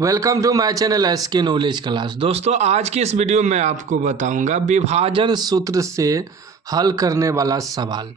Welcome to my channel SK knowledge class. दोस्तों आज की इस वीडियो में आपको बताऊंगा विभाजन सूत्र से हल करने वाला सवाल।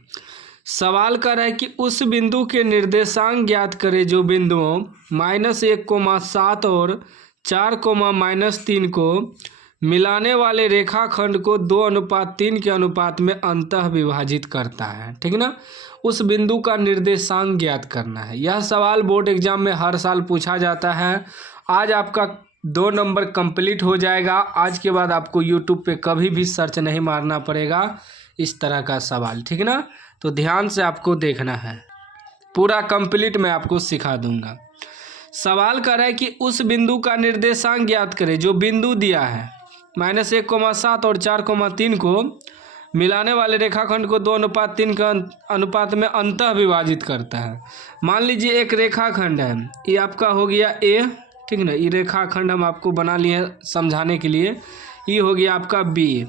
सवाल कर रहा है कि उस बिंदु के निर्देशांक ज्ञात करें जो बिंदुओं -1,7 और 4,-3 को मिलाने वाले रेखाखंड को 2:3 के अनुपात में अंतः विभाजित करता है। ठीक ना, उस बिंदु का निर्देशांक ज्ञात करना है। यह सवाल बोर्ड एग्जाम में हर साल पूछा जाता है। आज आपका 2 नंबर कंप्लीट हो जाएगा। आज के बाद आपको यूट्यूब पे कभी भी सर्च नहीं मारना पड़ेगा इस तरह का सवाल। ठीक ना, तो ध्यान से आपको देखना है, पूरा कंप्लीट मैं आपको सिखा दूंगा। सवाल कर रहा है कि उस बिंदु का निर्देशांक ज्ञात करें जो बिंदु दिया है -1,7 और 4,3 को मिलाने वाले रेखाखंड को 2:3 का अनुपात में अंतः विभाजित करता है। मान लीजिए एक रेखाखंड है, ये आपका हो गया ए। ठीक ना, ये रेखाखंड हम आपको बना लिए समझाने के लिए। ये हो गया आपका बी।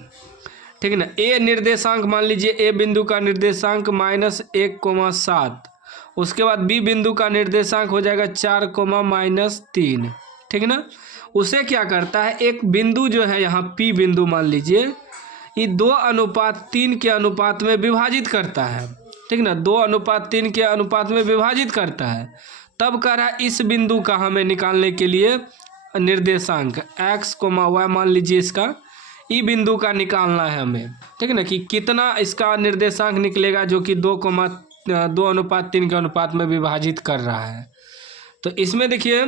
ठीक ना, ए निर्देशांक मान लीजिए ए बिंदु का निर्देशांक -1,7। उसके बाद बी बिंदु का निर्देशांक हो जाएगा 4,-3। ठीक ना, उसे क्या करता है, एक बिंदु जो है यहाँ पी बिंदु मान लीजिए, ये 2:3 के अनुपात में विभाजित करता है। ठीक ना, 2:3 के अनुपात में विभाजित करता है। तब कह रहा है इस बिंदु का हमें निकालने के लिए निर्देशांक x, y मान लीजिए, इसका ई बिंदु का निकालना है हमें। ठीक है ना, कि कितना इसका निर्देशांक निकलेगा जो कि 2:3 के अनुपात में विभाजित कर रहा है। तो इसमें देखिए,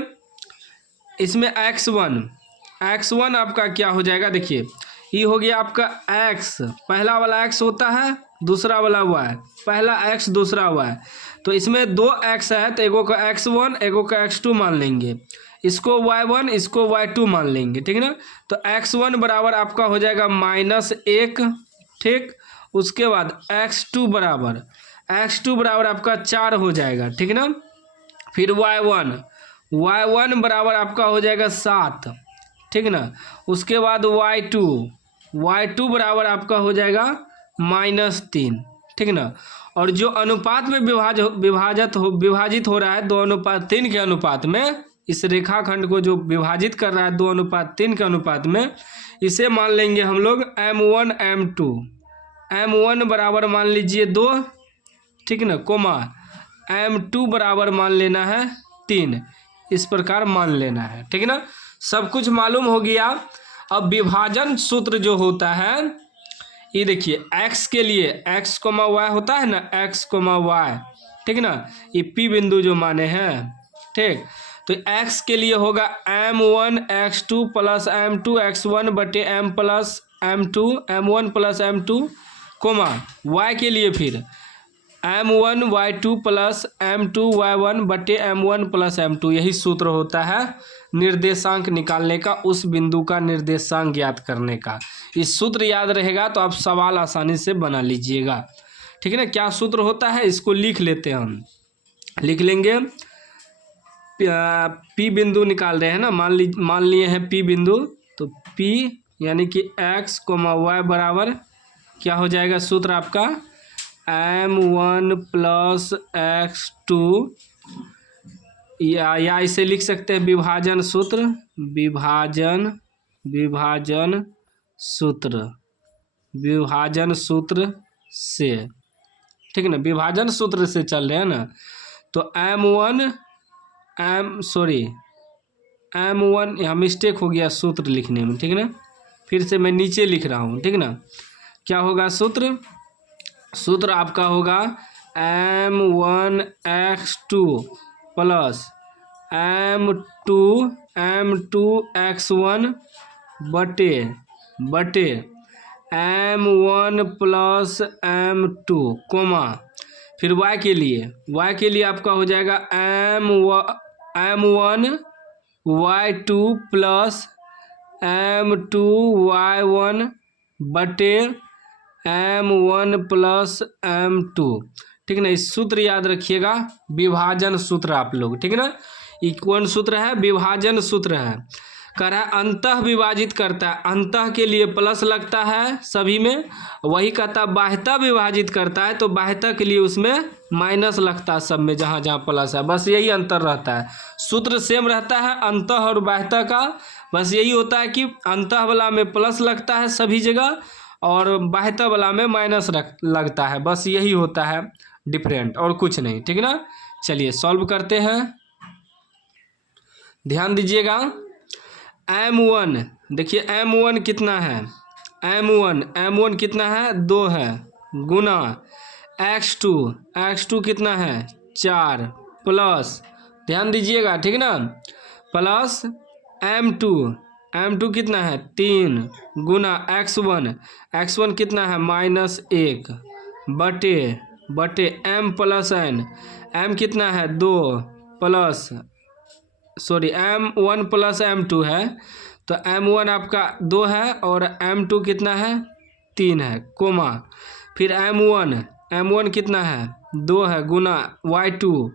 इसमें x1 आपका क्या हो जाएगा, देखिए ये हो गया आपका x, पहला वाला x होता है, दूसरा वाला y, पहला x दूसरा y। तो इसमें 2 x है, तो एगो का x1 एगो का x2 मान लेंगे, इसको y1 इसको y2 मान लेंगे। ठीक ना, तो x1 बराबर आपका हो जाएगा -1। ठीक, उसके बाद x2 बराबर आपका 4 हो जाएगा। ठीक ना, फिर y1 बराबर आपका हो जाएगा 7। ठीक ना, उसके बाद y2 बराबर आपका हो जाएगा -3। ठीक ना, और जो अनुपात में विभाजित हो रहा है 2:3 के अनुपात में, इस रेखाखंड को जो विभाजित कर रहा है 2:3 के अनुपात में, इसे मान लेंगे हम लोग m1 m1 बराबर मान लीजिए 2। ठीक ना, कोमा m2 बराबर मान लेना है 3, इस प्रकार मान लेना है। ठीक ना, सब कुछ मालूम हो गया। अब विभाजन सूत्र जो होता है, ये देखिए x के लिए x, y होता है ना, x, y। ठीक ना, ये p बिंदु जो माने हैं। ठीक, तो x के लिए होगा m1 x2 plus m2 x1 बटे m plus m2 m1 plus m2, comma y के लिए फिर m1 y2 plus m2 y1 बटे m1 प्लस m2। यही सूत्र होता है निर्देशांक निकालने का, उस बिंदु का निर्देशांक ज्ञात करने का। इस सूत्र याद रहेगा तो आप सवाल आसानी से बना लीजिएगा। ठीक है ना, क्या सूत्र होता है इसको लिख लेते हैं, हम लिख लेंगे। पी बिंदु निकाल रहे हैं ना, मान लिए हैं पी बिंदु, तो पी यानी कि x, y बराबर क्या हो जाएगा सूत्र आपका m1 प्लस x2, या इसे लिख सकते हैं विभाजन सूत्र से। ठीक है ना, विभाजन सूत्र से चल रहे हैं ना, तो m1 यहाँ मिस्टेक हो गया सूत्र लिखने में। ठीक है ना, फिर से मैं नीचे लिख रहा हूँ। ठीक है ना, क्या होगा सूत्र आपका होगा m1 x2 plus m2 x1 बटे m1 प्लस m2, कोमा फिर y के लिए आपका हो जाएगा m1 y2 plus m2 y1 बटे m1 प्लस m2। ठीक है ना, इस सूत्र याद रखिएगा, विभाजन सूत्र आप लोग। ठीक है ना, ये कौन सूत्र है, विभाजन सूत्र है। कह रहा है अंतः विभाजित करता है, अंतः के लिए प्लस लगता है सभी में। वही कहता है बाह्यतः विभाजित करता है तो बाह्यतः के लिए उसमें माइनस लगता है सब में, जहाँ जहाँ प्लस है। बस यही अंतर रहता है, सूत्र सेम रहता है अंतः और बाह्यतः का। बस यही होता है कि अंतः वाला में प्लस लगता है सभी जगह और बाह्यतः वाला में माइनस लगता है। बस यही होता है डिफरेंट, और कुछ नहीं। ठीक ना, चलिए सॉल्व करते हैं। ध्यान दीजिएगा, m1 देखिए m1 कितना है, m1 कितना है 2 है, गुना x2 कितना है 4 प्लस, ध्यान दीजिएगा ठीक ना, प्लस m2 कितना है 3 गुना x1 कितना है -1 बटे m प्लस n, m कितना है 2 प्लस m1 प्लस m2 है तो m1 आपका 2 है और m2 कितना है 3 है, कोमा फिर m1 कितना है 2 है गुना y2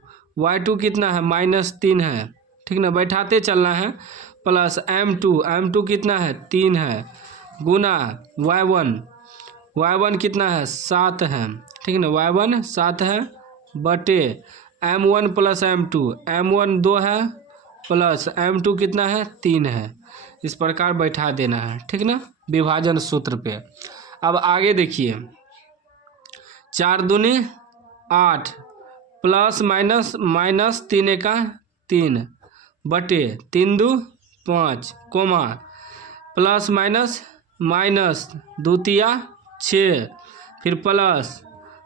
कितना है -3 है, ठीक ना, बैठाते चलना है, प्लस m2 कितना है 3 है गुना y1 कितना है 7 है, ठीक ना, y1 7 है बटे m1 प्लस m1 2 है प्लस m2 कितना है 3 है। इस प्रकार बैठा देना है, ठीक ना, विभाजन सूत्र पे। अब आगे देखिए, 4 दूनी 8 प्लस माइनस 3 एका 3 बटे 3 2 5 कोमा प्लस माइनस 2 तिया 6 फिर प्लस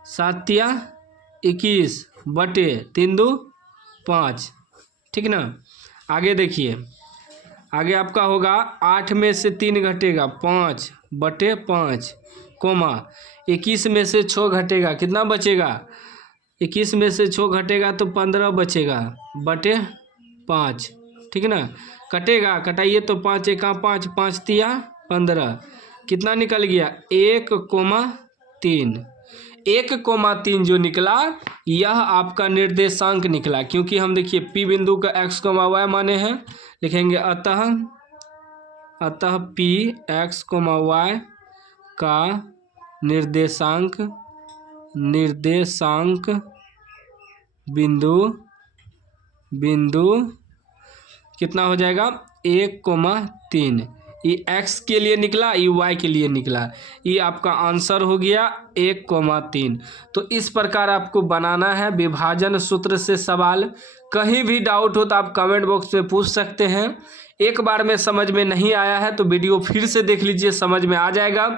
7 तिया 21 बटे 3 2 5, ठीक ना। आगे देखिए, आगे आपका होगा 8 में से 3 घटेगा 5 बटे 5 कोमा 21 में से 6 घटेगा, कितना बचेगा 21 में से 6 घटेगा तो 15 बचेगा बटे 5, ठीक ना, कटेगा, कटाइए तो 5 एका 5 5 तिया 15, कितना निकल गया 1,3। 1,3 जो निकला यह आपका निर्देशांक निकला, क्योंकि हम देखिए P बिंदु का x, y माने हैं, लिखेंगे अतः P x, y का निर्देशांक बिंदु कितना हो जाएगा 1,3। ये x के लिए निकला, ये y के लिए निकला, ये आपका आंसर हो गया 1,3। तो इस प्रकार आपको बनाना है विभाजन सूत्र से सवाल। कहीं भी डाउट हो तो आप कमेंट बॉक्स में पूछ सकते हैं। एक बार में समझ में नहीं आया है तो वीडियो फिर से देख लीजिए, समझ में आ जाएगा।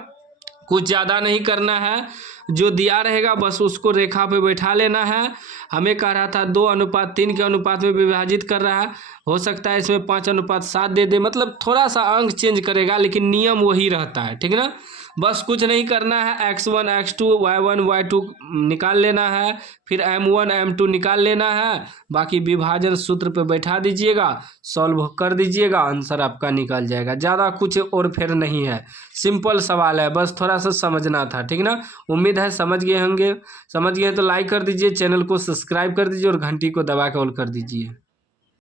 कुछ ज़्यादा नहीं करना है, जो दिया रहेगा बस उसको रेखा पे बैठा लेना है। हमें कह रहा था 2:3 के अनुपात में विभाजित कर रहा है, हो सकता है इसमें 5:7 दे दे, मतलब थोड़ा सा अंक चेंज करेगा लेकिन नियम वही रहता है, ठीक ना। बस कुछ नहीं करना है, x1 x2 y1 y2 निकाल लेना है, फिर m1 m2 निकाल लेना है, बाकी विभाजन सूत्र पे बैठा दीजिएगा, सॉल्व कर दीजिएगा, आंसर आपका निकल जाएगा। ज़्यादा कुछ और फिर नहीं है, सिंपल सवाल है, बस थोड़ा सा समझना था, ठीक ना। उम्मीद है समझ गए होंगे, समझ गए तो लाइक कर दीजिए, चैनल को सब्सक्राइब कर दीजिए और घंटी को दबा के ऑल कर दीजिए।